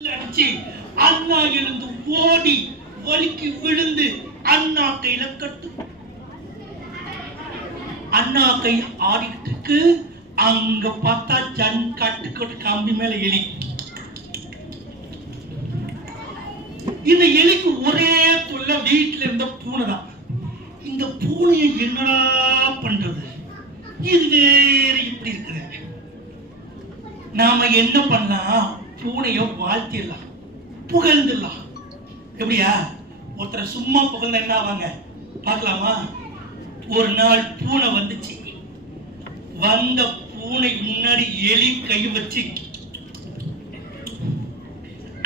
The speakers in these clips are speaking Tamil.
அண்ணா எழுந்து ஓடி வலிக்கு விழுந்து அண்ணா கையில கட்டு. அண்ணா கை ஆடிட்டு இருக்கு. அங்க பார்த்தா ஜன் கட்டு கம்பி மேல எலி. இந்த எலிக்கு ஒரே தொல்லை, வீட்டுல இருந்த பூனை தான். இந்த பூனையை என்னடா பண்றது? இது வேற இப்படி இருக்குது. நாம என்ன பண்ணலாம்? பூனைய வாழ்த்திடலாம், புகழ்ந்துடலாம். எப்படியா? ஒருத்தரை சும்மா புகழ்ந்தா என்ன ஆவாங்க பார்க்கலாமா? ஒரு நாள் பூனை வந்துச்சு. வந்த பூனை முன்னாடி எலி கை வச்சு,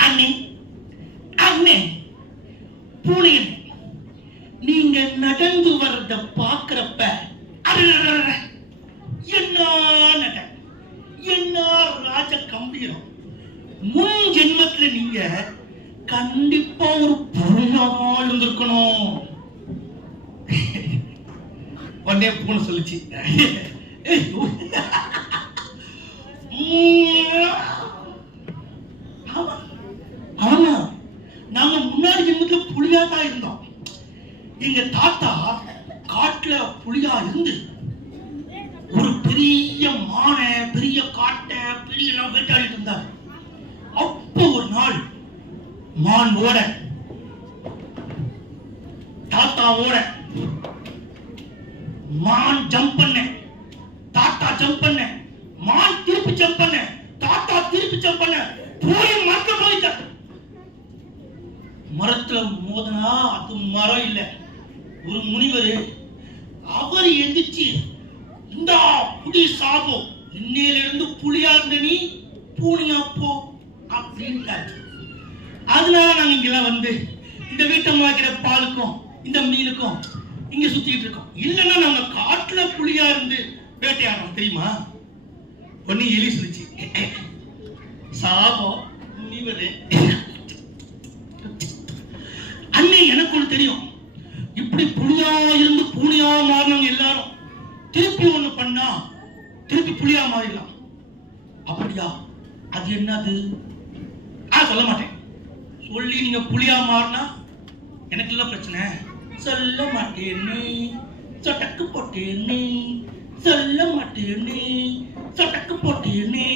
அண்ணே அண்ணே பூனை, நீங்க நடந்து வர்றத பாக்குறப்ப என்ன நட, என்ன ராஜ கம்பீரம். முன் ஜென்மத்துல நீங்க கண்டிப்பா ஒரு பூனையா இருந்திருக்கணும். உடனே பூனை சொல்லிச்சு, ஆமா நாங்க முன்னாடி ஜென்மத்துல புலியா தான் இருந்தோம். எங்க தாத்தா காட்டுல புலியா இருந்து ஒரு பெரிய மானை, பெரிய காட்டை, பெரிய வேட்டாடிட்டு இருந்தார். அப்போ ஒரு நாள் மான் ஓட, தாத்தா ஓட, மான் ஜம்ப் பண்ண, தாத்தா ஜம்ப் பண்ண, மான் திருப்பி ஜம்ப் பண்ண, தாத்தா திருப்பி ஜம்ப் பண்ண, போய் மரத்துல போயிட்டார். மரத்துல மோதனா அது மரம் இல்ல, ஒரு முனிவர். அவர் எந்திரிச்சு, இந்த புடி சாபம், இன்னையில இருந்து புலியா இருந்த நீ பூனியா போ அப்படின்னு. அதனால நாங்க இங்கெல்லாம் வந்து இந்த வீட்டம்மா வைக்கிற பாலுக்கும் இந்த மீனுக்கும் இங்க சுத்திட்டு இருக்கோம். இல்லைன்னா நாங்க காட்டுல புலியா இருந்து வேட்டையாடுறோம் தெரியுமா? ஒன்னு எலி சொல்லிச்சு, சாபம் முனிவரு. அண்ணே எனக்கு ஒண்ணு தெரியும், இப்படி புலியா இருந்து பூனியா மாறினவங்க எல்லாரும் திருப்பி ஒண்ணு பண்ணா திருப்பி புலியா மாறிடலாம். அப்படியா? அது என்னது? சொல்ல மாட்டேன். சொல்லி நீங்க புலியா மாறினா எனக்கு இல்ல பிரச்சனை. சொல்ல மாட்டேன்னு சொட்டக்கு போட்டேன்னு, சொல்ல மாட்டேன்னு சொட்டக்கு போட்டேன்னு.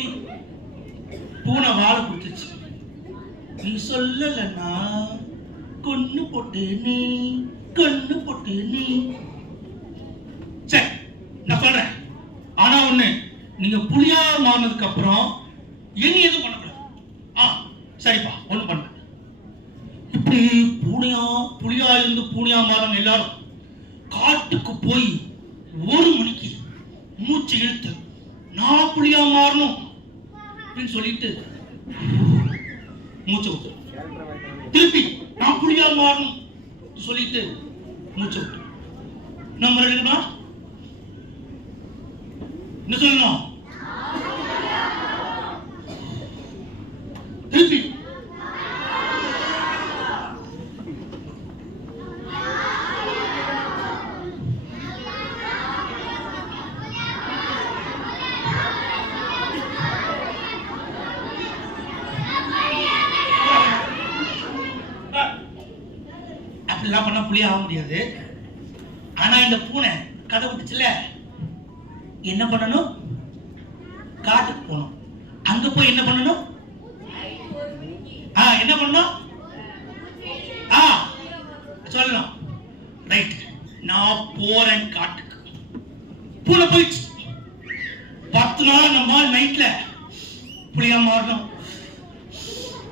பூனை வாழை கொடுத்துச்சு. நீ சொல்லலன்னா கொன்னு போட்டேன்னு, கொன்னு போட்டேன்னு. சரி நான் சொல்றேன், ஆனா ஒண்ணு, நீங்க புலியா மாறினதுக்கு அப்புறம் இனி எதுவும் பண்ணக்கூடாது. சரிப்பா ஒண்ணு பண்ண. இப்படி புலியா இருந்து பூனையா மாறவங்க எல்லாரும் காட்டுக்கு போய் 1 மணிக்கு மூச்சு இழுத்து, நான் புலியா மாறணும் அப்படின்னு சொல்லிட்டு மூச்சு விட்டு, திருப்பி நான் புலியா மாறணும் சொல்லிட்டு மூச்சு விட்டு. நம்ம ரெண்டுமா என்ன சொல்லணும்? திருப்பி அப்படிலாம் பண்ண புலியா ஆக முடியாது. ஆனா இந்த பூனை கதை விட்டுச்சுல, என்ன பண்ணணும்? காட்டுக்கு போகணும். அங்க போய் என்ன பண்ணணும்? என்ன பண்ணணும்? சொல்லணும். ரைட், நான் போறேன் காட்டுக்கு. பூனை போயிடுச்சு. 10 நாள் நம்ம நைட்ல புலியா மாறணும்,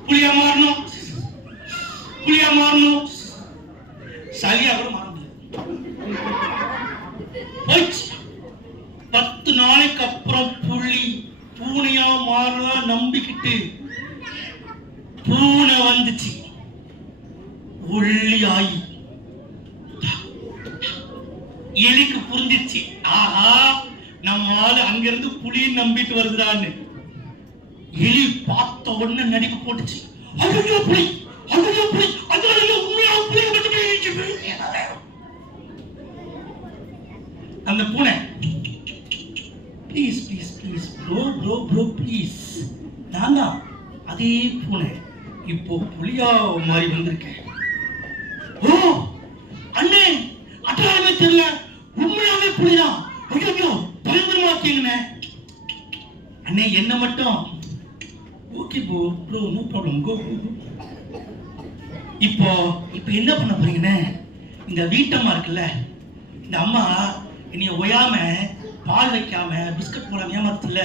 புலியா மாறணும், புலியா மாறணும். சளியா கூட மாற முடியாது. போயிடுச்சு. 10 நாளைக்கு அப்புறம் புலி பூனையா மாறலாம் நம்பிக்கிட்டு பூனை வந்துச்சு. ஒல்லி ஆயி எலிக்கு புரிஞ்சிச்சு, ஆஹா நம்ம ஆளு அங்கிருந்து புலியை நம்பிட்டு வருதுடான்னு. எலி பார்த்த உடனே நடிப்பு போட்டுச்சு, ஐயோ புலி, ஐயோ புலி, ஐயோ உண்மையா புலி. அந்த பூனை, please please please bro bro bro please, நான் தான் அதே பூனை இப்போ புலியா மாறி வந்திருக்கேன். ஓ அண்ணே, அட்டாளமே தெரியல, உண்மையாவே புலிதான். ஐயோ பயங்கரமா இருக்கீங்கண்ணே. அண்ணே என்ன மட்டும் ஓகே ப்ரோ, நோ ப்ராப்ளம், கோ. இப்போ என்ன பண்ண போறீங்கண்ணே? இந்த வீட்டம்மா இருக்குல்ல, இந்த அம்மா என்னைய ஒயாம பால் வைக்காம பிஸ்கட் போடாம ஏமாத்துல,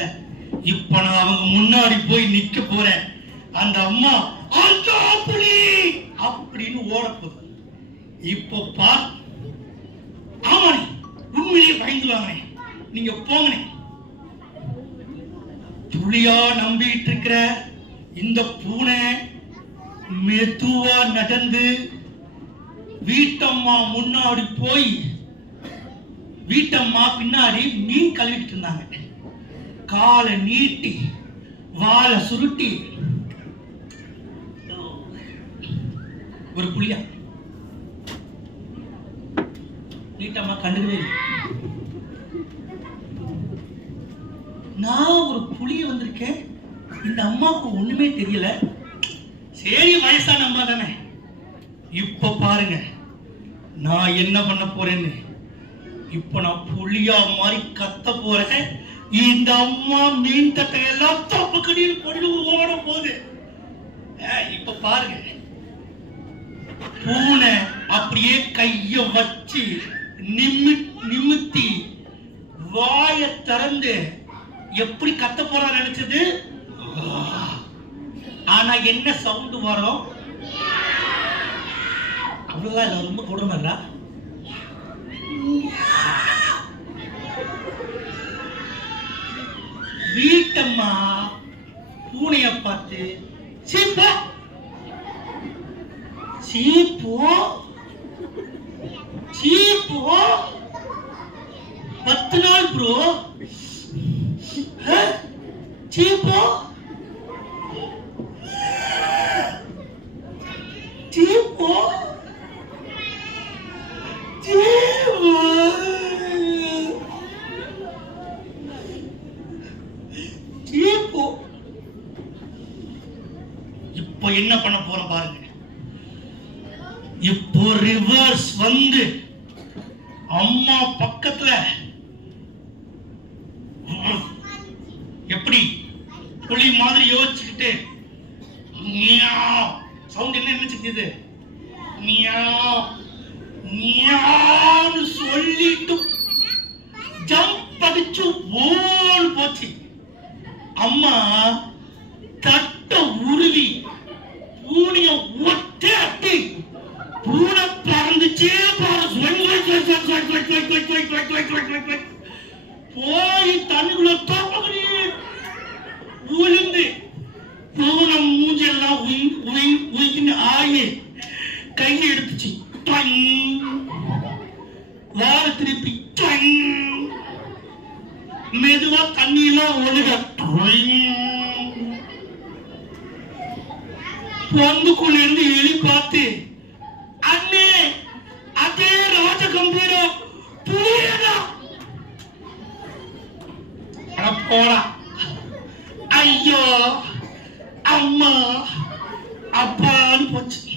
இப்ப நான் அவங்க முன்னாடி போய் நிக்க போறேன். அந்த அம்மா அந்த புலி அப்படின்னு ஓட போகுது. இப்போ பார், ஆமாண்ணே உண்மையிலேயே பயந்துவாங்க. நீங்க போங்கண்ணே. புலியா நம்பிட்டு இருக்கிற இந்த பூனை மெதுவா நடந்து வீட்டம்மா முன்னாடி போய், வீட்டம்மா பின்னாடி மீன் கழுவிட்டு இருந்தாங்க. காலை நீட்டி வாழை சுருட்டி ஒரு புலியா வீட்டம்மா கண்டுக்கவே இல்லை. நான் ஒரு புலிய வந்திருக்கேன், இந்த அம்மாவுக்கு ஒண்ணுமே தெரியல. சரி வயசான அம்மா தானே. இப்ப பாருங்க நான் என்ன பண்ண போறேன்னு. இப்ப நான் புலியா மாதிரி கத்த போறேன். இந்த அம்மா மீன் தட்டையெல்லாம் தப்பு கடியில் போட்டு ஓட போகுது. இப்ப பாருங்க, பூனை அப்படியே கைய வச்சு நிமித்தி வாய திறந்து எப்படி கத்த போறா நினைச்சது. ஆனா என்ன சவுண்ட் வரும்? அவ்வளவுதான் இல்ல, ரொம்ப கொடுமை இல்ல. வீட்டம்மா பூனைய பார்த்து சீப்போ சீப்போ சீப்போ 10 நாள் ப்ரோ, சீப்போ சீப்போ சீப்போ. இப்போ என்ன பண்ண போறோம் பாருங்க. இப்போ ரிவர்ஸ் வந்து அம்மா பக்கத்துல எப்படி புலி மாதிரி யோசிச்சுக்கிட்டு சவுண்ட் என்ன நினைச்சுக்கிது, சொல்லிட்டு ஜம்ப் அடிச்சு ஓடு போச்சு. அம்மா தட்ட உருவி பூனைய ஒட்டே அட்டி பூனை பறந்துச்சே போய் தண்ணிக்குள்ள தோப்படி உளுந்து பூனை மூஞ்செல்லாம் உயின்னு ஆயி கையை எடுத்துச்சு. வார திருப்பி மெதுவா தண்ணியெல்லாம் ஒழுக பொந்துக்குள்ள இருந்து எலி பார்த்து, அண்ணே அதே ராஜ கம்பீரம் புலியதான் போடா. ஐயோ அம்மா அப்பான்னு போச்சு.